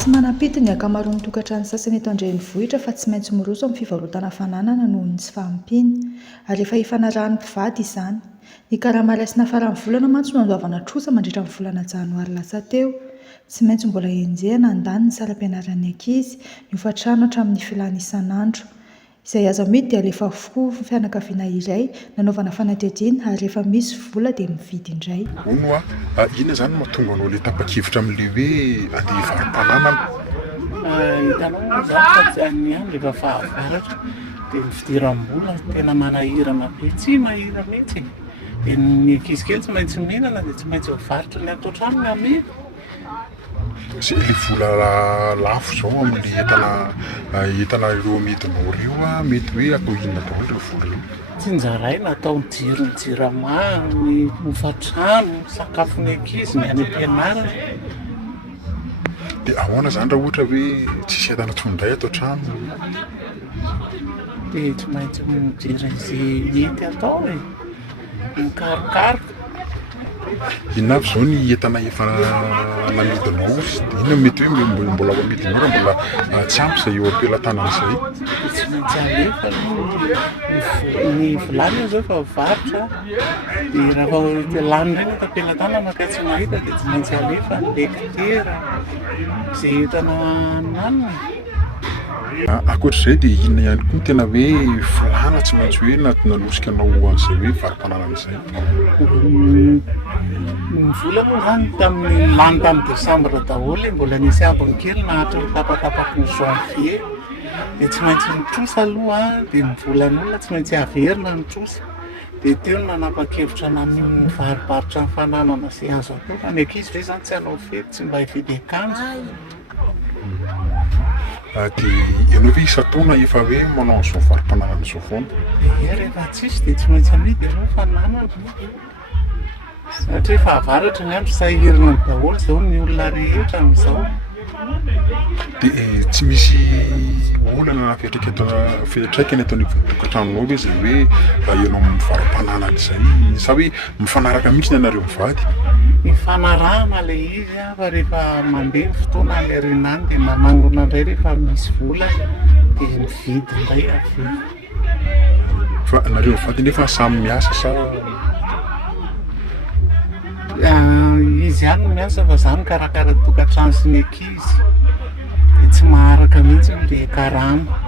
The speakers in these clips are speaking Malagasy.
Tsy manam-pity ny ankamaroan'ny tokantrano sasany eto andrenivohitra fa tsy maintsy miroso amin'ny fivarotana fananana noho ny tsy fahampiany ary efa hifanarahan'ny mpivady izany. Ny karamalesina faran'ny volana mantsy no andoavana trosa mandritra ny volana janoary lasa teo. Tsy maintsy mbola enjehana andany ny saram-pianaran'ny ankizy, ny hofatrano hatramin'ny filàna isan'andro. Izay azo amidy dia alefa avokoa fianakaviana iray nanaovana fanadihadiana ary rehefa misy vola dia mividy indray. Ono ina zany mahatonga anao ilay tapa-kevitra amin'ilay hoe andeha hivarom-pananana? Hitanao zavatra ny andro efa fahavaratra dia ny fidiram-bola tena manahirana be, tsy mahirana mihitsy. Dia ny ankizy kely tsy maintsy mihinana dia tsy maintsy mivarotra ny ato an-trano ny amidy. Ilay vola lafo zao amin'ilay entana ireo amidinao ireo mety hoe atao inona daholo ireo vola ireo? Tsinjaraina atao ny jiro, ny jirama, ny hofatrano, sakafon'ny ankizy, ny any am-pianarana. Dia ahoana zany raha ohatra hoe tsisy entana tsondray ato an-trano? Dia tsy maintsy mijery izay mety atao e, mikarokaroka. Inona avy zao ny entana efa namidinao? Inona mety hoe mbola ao amidinao raha mbola tsy ampy izay eo am-pelantanana izay? Tsy maintsy alefa ny vilany zao efa mivarotra, dia raha vao lany ireny eto am-pelantanana ka tsy mahita dia tsy maintsy alefa ny lekitera, izay entana nanona. Ankoatr'izay dia inona ihany koa tena hoe filàna tsy maintsy hoe nanosika anao an'izay hoe varom-pananana izay? Ny vola moa zany tamin'ny lany tamin'ny desambra daholo mbola nisy abiny kely nahatry ny tapatapaky ny janvier, dia tsy maintsy mitrosa aloha dia ny volan'olona tsy maintsy averina ny trosa. Dia teo no nanapa-kevitra mivarobarotra ny fananana izay azo atao. Fa ny ankizy ve zany tsy hanao fety, tsy mba hividy akanjo. Dia ianao ve isan-taona efa hoe manao an'izao varom-pananana izao foana? Rehefa tsisy dia tsy maintsy amidy ianao fananana. Satria fahavaratra ny andro, sahirana daholo izao ny olona rehetra amin'izao. Dia tsy misy olana na fiantraikany eto an-tokantranonao ve izay hoe ianao mivarom-pananana izay sa hoe mifanaraka mihitsy ianareo mivady? Mifanarahana ilay izy fa rehefa mandeha ny fotoana ilay rinany dia manangona indray rehefa misy vola dia mividy indray avy eo. Fa nareo mivady nefa samy miasa sa? Izy ihany no miasa fa izany karakara tokantrano sy ny ankizy dia tsy maharaka mihitsy ilay karama.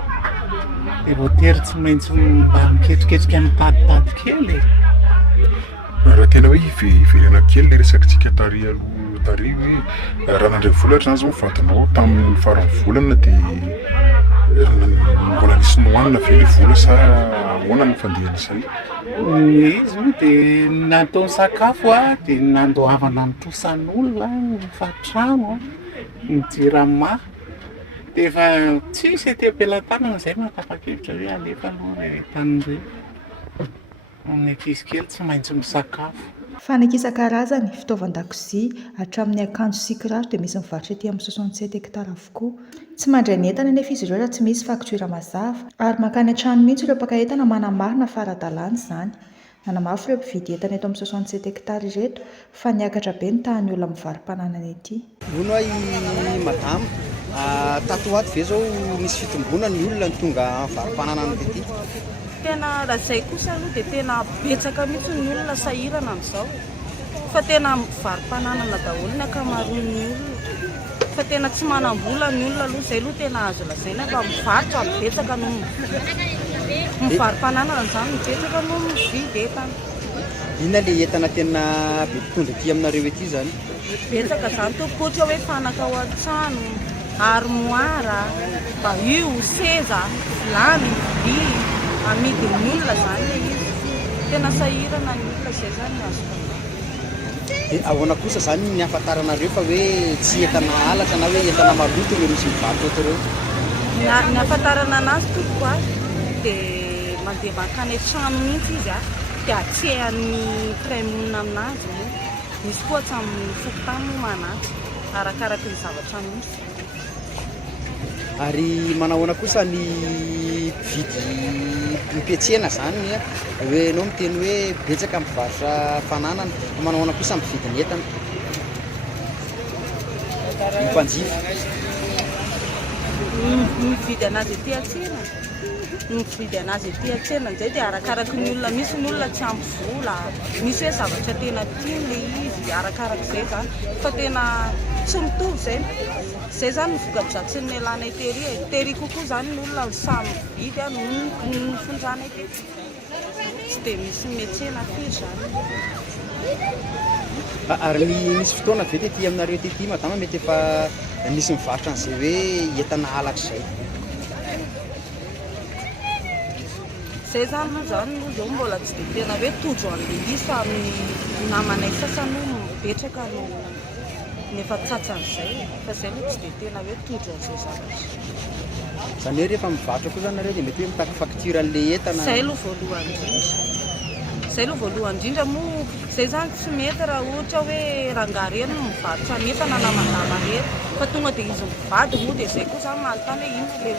Dia voatery tsy maintsy mba miketriketrika mitaditady kely. Raha tena hoe hiverena kely ilay resakitsika tary hoe raha nandray volatra zany izao vadinao tamin'ny faran'ny volana dia mbola nisy nohanina ve ilay vola sa ahoana ny fandehana izay? Izy moa dia nataony sakafo dia nandoavana ny trosan'olona, ny hofatrano, ny jirama. Dia efa tsisy etỳ am-pelantanana izay matapa-kevitra hoe alefa aloha ilay entan'ireny. Ny ankizy kely tsy maintsy misakafo. Fanaka isan-karazany, fitaovan-dakozia hatramin'ny akanjo sy kiraro dia misy mivarotra etỳ amin'ny 67 hektara avokoa. Tsy mandray ny entana nefa izy ireo raha tsy misy faktura mazava ary mankany an-trano mihitsy ireo mpaka entana manamarina fa ara-dalàna izany. Nanamafy ireo mpividy entana eto amin'ny 67 hektara ireto fa niakatra be ny tahan'ny olona mivarom-pananana ety. Ono i madama, tato ato ve zao misy fitombona ny olona ny tonga varom-pananana ety? Tena raha izay kosa aloha dia tena betsaka mihitsy ny olona sahirana amin'izao. Fa tena varom-pananana daholo ny ankamaroan'ny olona. Fa tena tsy manam-bola ny olona aloha, izay aloha tena azo lazaina fa mivarotra betsaka no mivarom-pananana izany betsaka no mividy entana. Inona ilay entana tena be mpitondra aty aminareo ety zany? Betsaka izany toa ohatra hoe fanaka ao an-trano, armoara, bahut, seza, vilany, vy. Amidin'ny olona izany ilay izy. Tena sahirana ny olona izay zany azo. Ahoana kosa zany ny ahafantaranareo fa hoe tsy entana halatra na hoe entana maloto ireo misy mivarotra eto ireo? Ny ahafantarana anazy tokoa dia mandeha mankany an-trano mihitsy izy dia atsehan'ny mpiray monina aminazy moa. Misy koa hatramin'ny fokontany moa manatsy arakaraka ny zavatra misy. Ary manahoana kosa ny mpividy mpietsena zany hoe ianao miteny hoe betsaka mivarotra fananana, manahoana kosa mividy ny entana, ny mpanjifa? mividy anazy etỳ an-tsena mividy anazy etỳ an-tsena zay dia arakaraky ny olona misy ny olona tsy ampy vola misy hoe zavatra tena tiany le izy arakarak'izay zany fa tena tsy mitovy zay zany mivoka-dratsy ny alana tery kokoa zany ny olona samy vidy a ny fondrana etety tsy dia misy metsena firy zany ary misy fotoana ve tety aminareo tety madama mety efa misy mivarotra an'izay hoe entana halatra izay zay zany moa zany no zao mbola tsy dia tena hoe todro an'le izy fa amin'ny namanay sasany no mipetraka no nefa tsatsan'izay fa zay loha tsy dia tena hoe todro an'izay zavatra zany hoe rehefa mivarotra koa zany nareo dia mety hoe mitaka facture an'le entana zay aloha voalohany indrindra moa zay zany tsy mety raha ohatra hoe rangareny no mivarotra nefana na madama rery fa tonga dia izy mivady moa dia zay koa zany manontany hoe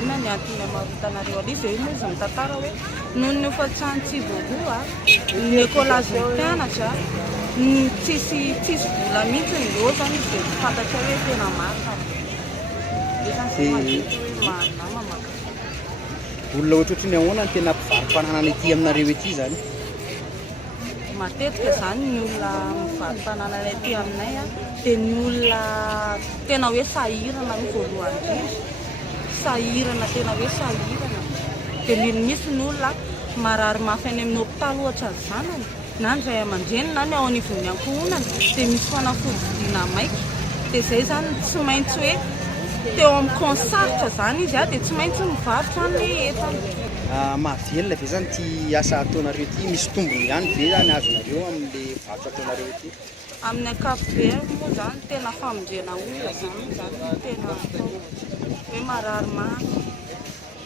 inona ny antony amarotanareo alizy eo moa izy mitantara hoe noho ny hofatrany voaloha ny ekolazy ny mpianatra tsisy vola mihitsy ny eo zany izy dia fantatra hoe tena marina dia zany sy matety hoe madama maka olona ohatrohatry ny ahoana ny tena mpivarom-pananana ety aminareo ety zany matetika zany ny olona mivarom-pananana ety aminay a dia ny olona tena hoe sahirana no voalohany indrindra sahirana tena hoe sahirana dia misy ny olona marary mafy any amin'ny hôpitaly ohatra ny zanany na ny ray aman-dreny na ny ao anivon'ny ankohonany dia misy fanafody vidiana maika dia zay zany tsy maintsy hoe teo amin'ny consartra zany izy a dia tsy maintsy mivarotra an'le entana mahavelona ve zany ty asa ataonareo ty misy tombony ihany ve zany azonareo amin'le varotra ataonareo ety amin'ny ankapobeny moa zany tena famondrena olona zany tena hoe marary mamy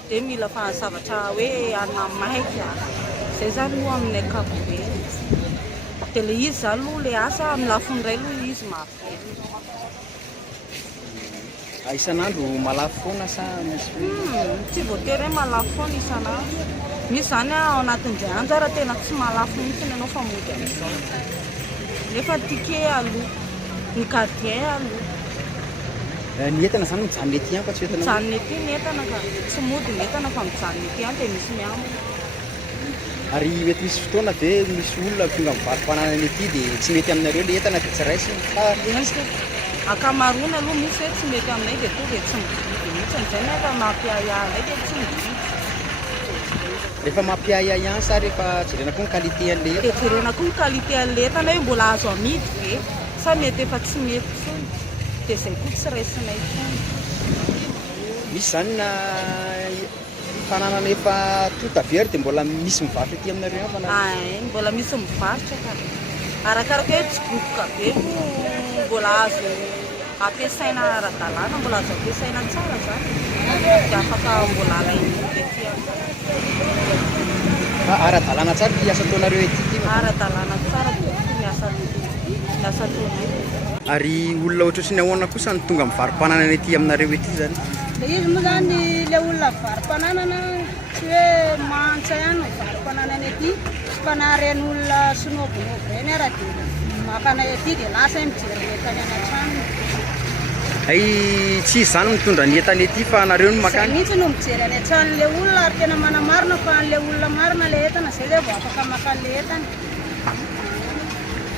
dia mila zavatra hoe ana maika zay zany moa amin'ny ankapobeny dia le izy zany loha le asa amin'ny lafiny iray loha izy mahavelona isan'andro malafo foana sa misy tsy voatery hoe malafo foana isan'andro misy zany ao anatin'izay andro raha tena tsy malafo mihitsy ianao fa mody amin'izao nefa ticket aloha ny gardien aloha ny entana zany mijanona ety any fa tsy entana mijanona ety ny entana ka tsy mody ny entana fa mijanona ety any dia misy miambina ary mety misy fotoana ve misy olona tonga mivarom-pananana ety dia tsy mety aminareo le entana dia tsy raisy akamaroany aloha misy hoe tsy mety aminay dia to dia tsy mividy mihitsy an'izay nefa mampiahiahy dia tsy mividy rehefa mampiahiahy ihany sa rehefa jerena koa ny qualité an'le dia jerena koa ny qualité an'le entana hoe mbola azo amidy ve sa mety efa tsy mety foana dia zay koa tsy raisinay foana misy zany na fananana efa tota very dia mbola misy mivarotra ety aminareo mbola misy mivarotra ka arakaraka hoe tsy bokoka be mbola azo ampiasaina ara-dalàna mbola azo ampiasaina tsara zany dia afaka mbola alain'olona ety ara-dalàna tsara ny asa ataonareo ety ty ara-dalàna tsara ny asa ataonay ary olona ohatrohatry ny ahoana kosa ny tonga mivarom-pananana ety aminareo ety zany dia izy moa zany le olona varom-pananana tsy hoe mantsa ihany ny varom-pananana ety fa na ren'olona sinobinobo reny ara dia makana ety dia lasa mijery entany any an-trano ay tsy izy zany mitondra ny entany ety fa nareo no makany mihitsy no mijery any an-tranon'le olona ary tena manamarina fa an'le olona marina le entana zay zay vao afaka makan'le entana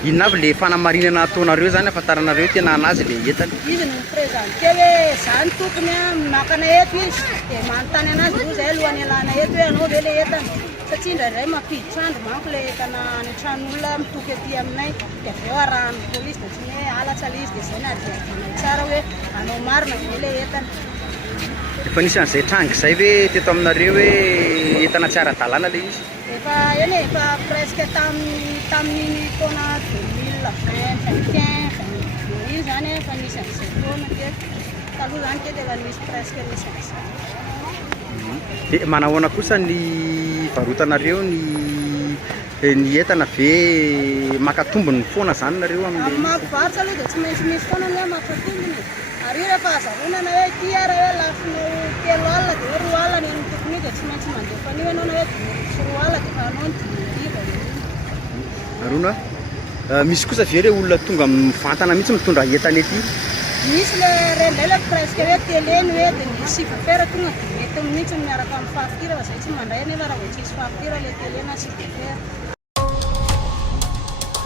inona avy le fanamarinana ataonareo zany afantaranareo tena anazy le entana izy no miprezante hoe zany tompony a makana eto izy dia manontany anazy moa zay alohan'ny alana eto hoe anao ve le entana satria indraindray mampiditsandro manko le entana any an-tranon'olona mitoky aty aminay dia avy eo arahan'ny polisy dia tsy hoe alatsa le izy dia zay naadiavanay tsara hoe anao marina ve le entana efa nisy an'izay trangy izay hoe teto aminareo hoe entana tsy ara-dalàna le izy efa eny efa presque tamin'ny taona 2020 io zany efa nisy an'izay taona teto taloha zany teto efa nisy presque nisy an'izay dia manahoana kosa ny varotanareo ny entana ve makatombony foana zany nareo amin'le makivarotra aloha dia tsy maintsy misy foana ny makatombony ary io rehefa azaronana hoe ty ara hoe lafinao 3 alina dia hoe 2 alina ny tokony dia tsy maintsy mandefa an'io ianao na hoe 2 alina dia fa anao ny 10 arona misy kosa ve re olona tonga mivantana mihitsy mitondra entana ety misy le ren'ilay le mikasika hoe teleny hoe dia ny sivifera tonga dia mety mihitsy miaraka amin'ny facture fa zay tsy mandray nefa raha vao tsisy facture le telena sivifera